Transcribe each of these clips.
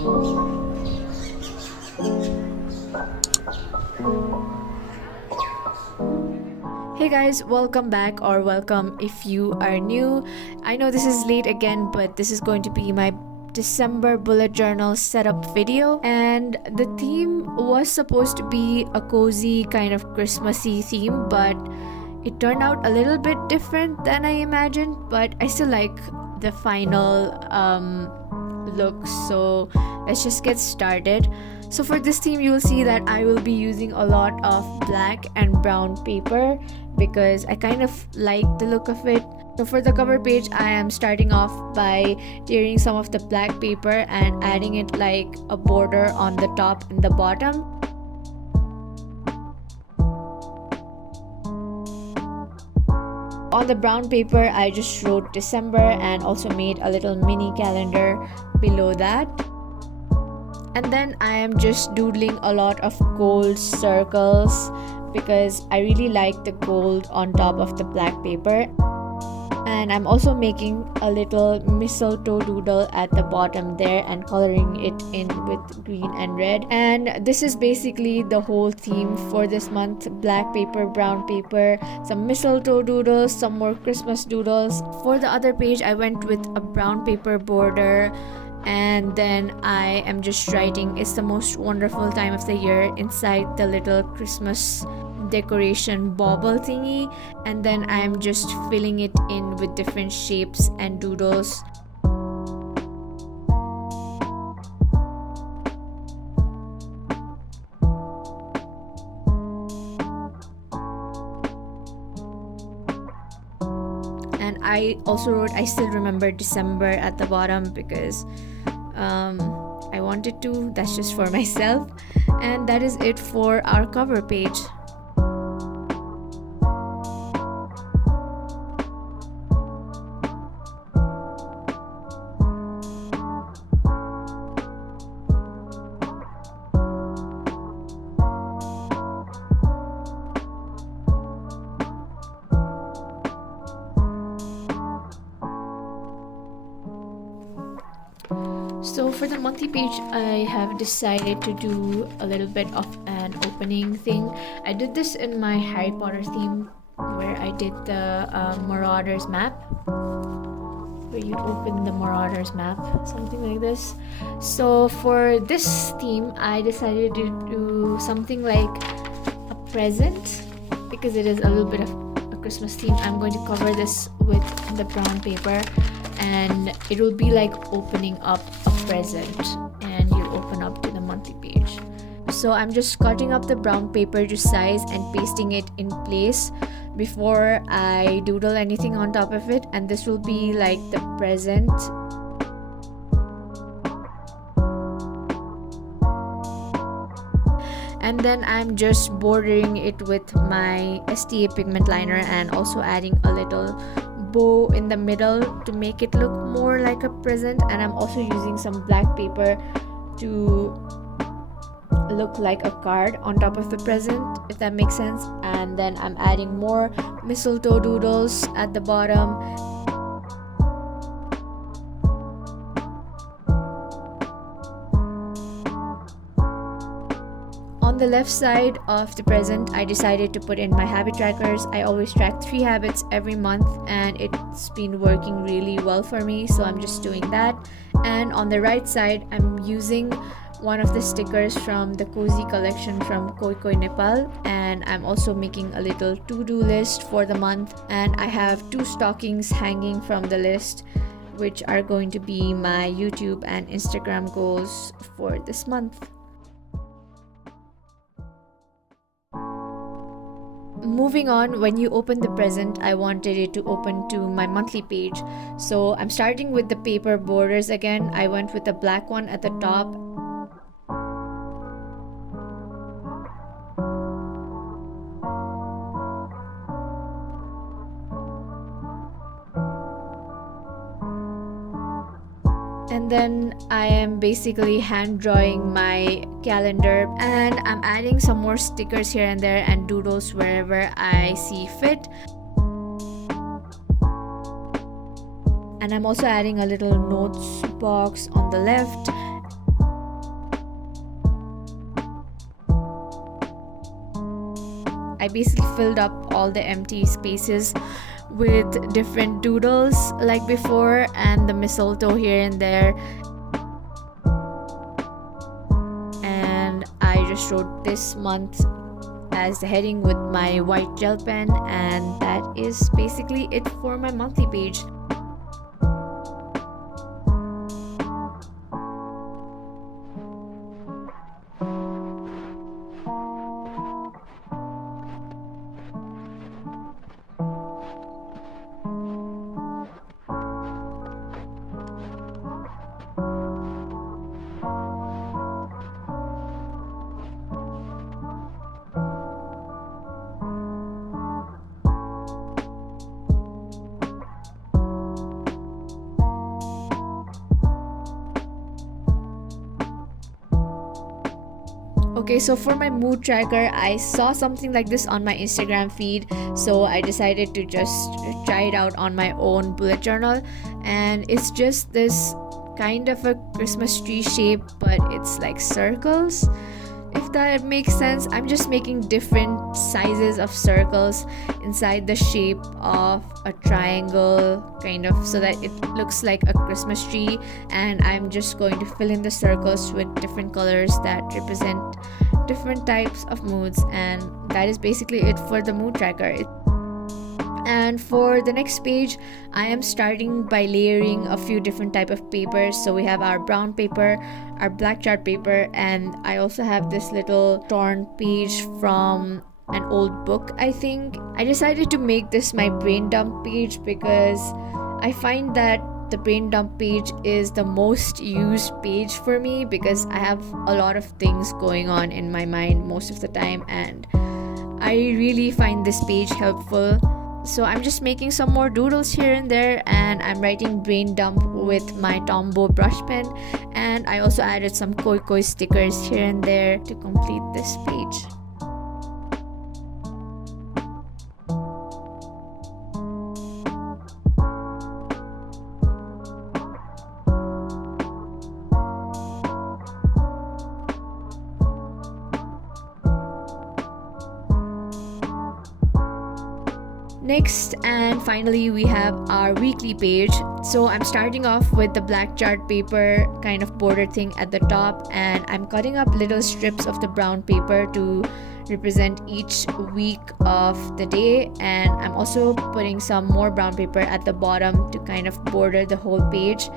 Hey guys, welcome back, or welcome if you are new. I know this is late again, but this is going to be my December bullet journal setup video, and the theme was supposed to be a cozy kind of Christmassy theme, but it turned out a little bit different than I imagined, but I still like the final look. So let's just get started. So for this theme, you will see that I will be using a lot of black and brown paper because I kind of like the look of it. So for the cover page, I am starting off by tearing some of the black paper and adding it like a border on the top and the bottom. On the brown paper, I just wrote December and also made a little mini calendar below that. And then I am just doodling a lot of gold circles because I really like the gold on top of the black paper. And I'm also making a little mistletoe doodle at the bottom there and coloring it in with green and red. And this is basically the whole theme for this month: black paper, brown paper, some mistletoe doodles, some more Christmas doodles. For the other page, I went with a brown paper border, and then I am just writing "It's the most wonderful time of the year" inside the little Christmas decoration bauble thingy, and then I am just filling it in with different shapes and doodles. And I also wrote "I still remember December" at the bottom because I wanted to. That's just for myself. And that is it for our cover page. So for the monthly page, I have decided to do a little bit of an opening thing. I did this in my Harry Potter theme where I did the Marauders map, where you open the Marauders map, something like this. So for this theme, I decided to do something like a present because it is a little bit of a Christmas theme. I'm going to cover this with the brown paper, and it will be like opening up a present, and you'll open up to the monthly page. So I'm just cutting up the brown paper to size and pasting it in place before I doodle anything on top of it, and this will be like the present. And then I'm just bordering it with my STA pigment liner and also adding a little bow in the middle to make it look more like a present. And I'm also using some black paper to look like a card on top of the present, if that makes sense. And then I'm adding more mistletoe doodles at the bottom. On the left side of the present, I decided to put in my habit trackers. I always track 3 habits every month, and it's been working really well for me, so I'm just doing that. And on the right side, I'm using one of the stickers from the cozy collection from Koi Koi Nepal, and I'm also making a little to-do list for the month. And I have 2 stockings hanging from the list, which are going to be my YouTube and Instagram goals for this month. Moving on, when you open the present, I wanted it to open to my monthly page. So I'm starting with the paper borders again. I went with the black one at the top. And then I am basically hand drawing my calendar, and I'm adding some more stickers here and there and doodles wherever I see fit. And I'm also adding a little notes box on the left. I basically filled up all the empty spaces with different doodles like before, and the mistletoe here and there. And I just wrote this month as the heading with my white gel pen, and that is basically it for my monthly page. Okay, so for my mood tracker, I saw something like this on my Instagram feed, so I decided to just try it out on my own bullet journal. And it's just this kind of a Christmas tree shape, but it's like circles, if that makes sense. I'm just making different sizes of circles inside the shape of a triangle, kind of, so that it looks like a Christmas tree. And I'm just going to fill in the circles with different colors that represent different types of moods, and that is basically it for the mood tracker. And for the next page, I am starting by layering a few different type of papers. So we have our brown paper, our black chart paper, and I also have this little torn page from an old book, I think. I decided to make this my brain dump page because I find that the brain dump page is the most used page for me, because I have a lot of things going on in my mind most of the time, and I really find this page helpful. So I'm just making some more doodles here and there, and I'm writing brain dump with my Tombow brush pen, and I also added some koi koi stickers here and there to complete this page. Next and finally, we have our weekly page. So I'm starting off with the black chart paper kind of border thing at the top, and I'm cutting up little strips of the brown paper to represent each week of the day, and I'm also putting some more brown paper at the bottom to kind of border the whole page.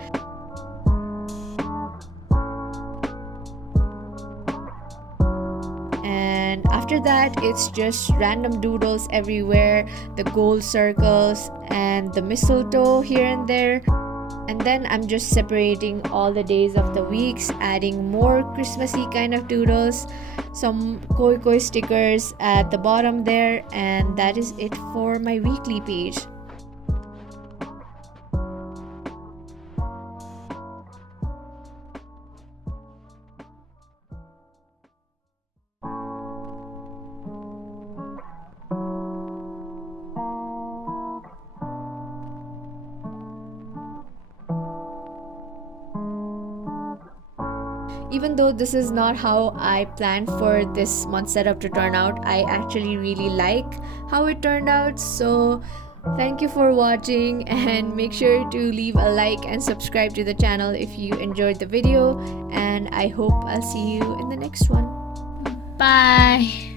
And after that, it's just random doodles everywhere, the gold circles and the mistletoe here and there. And then I'm just separating all the days of the weeks, adding more Christmassy kind of doodles, some koi koi stickers at the bottom there, and that is it for my weekly page. Even though this is not how I planned for this month setup to turn out, I actually really like how it turned out. So thank you for watching, and make sure to leave a like and subscribe to the channel if you enjoyed the video, and I hope I'll see you in the next one. Bye.